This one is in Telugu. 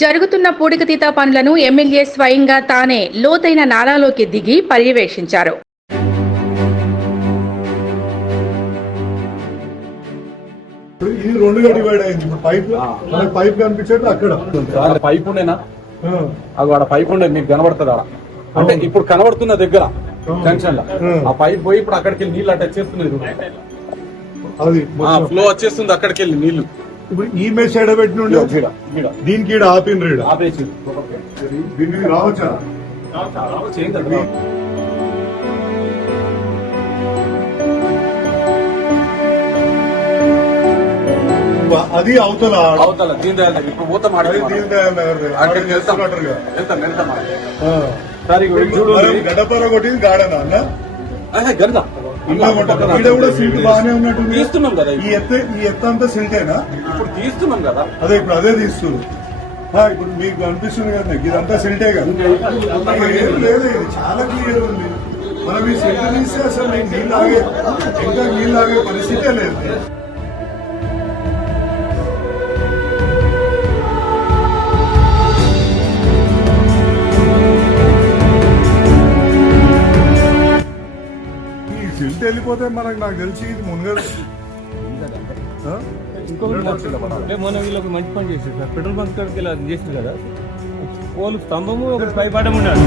జరుగుతున్న పూడికతీత పనులను ఎమ్మెల్యే స్వయంగా తానే లోతైన నాలాలోకి దిగి పర్యవేక్షించారు. ఇప్పుడు ఇది రెండుగా డివైడ్ అయింది ఇప్పుడు పైప్ మనకి పైప్ కనిపించేది అక్కడ. ఆడ పైప్ ఉండేనా? ఆ, అది ఆడ పైప్ ఉండే మీకు కనబడుతుంది ఆడ? అంటే ఇప్పుడు కనబడుతున్న దగ్గర జంక్షన్లో. ఆ. పైప్ పోయి ఇప్పుడు అక్కడికి వెళ్ళి నీళ్ళు అటాచ్ చేస్తున్నది అది. ఫ్లో వచ్చేస్తుంది అక్కడికి వెళ్ళి నీళ్ళు ఇప్పుడు ఈ మెష్ ఎడబెట్టిన ఉండే ఈడ, ఈడ. దీనికి ఈడ ఆపిన రీడ? ఆపేసి. దీనికి రావచ్చా? అది అవతల అవతల దీని దగ్గర. ఇప్పుడు పోతాం దీన్ దయాళ్ నగర్ వెళ్తాం. వెళ్తాం వెళ్తాం చూడు మరి గడ్డపార కొట్టింది గాడనా అన్న? ఆహా, ఈడ కూడా సిల్ట్ బాగానే ఉన్నట్టుంది. తీస్తున్నాం కదా ఈ ఎత్తు ఈ ఎత్తు అంతా సిల్టేనా ఇప్పుడు తీస్తున్నాం కదా. అదే ఇప్పుడు అదే తీస్తుంది ఆ, ఇప్పుడు మీకు అనిపిస్తుంది కదా నాకు ఇదంతా సిల్టే కదా. ఏం లేదు ఇది చాలా క్లియర్ ఉంది. మనం ఈ సిల్ట్ తీస్తే అసలు నీళ్ళు ఆగే ఇంకా నీళ్ళు ఆగే పరిస్థితే లేదు. ఈ సిల్ట్ వెళ్ళిపోతే మనకు నాకు తెలిసి ఇది మునగదు. మొన్న వీళ్ళకి మంచి పని చేశారు సార్. పెట్రోల్ బంక్ కాడికి ఇలా చేసింది కదా? పోలు స్తంభము ఒక పై పడము ఉన్నాడు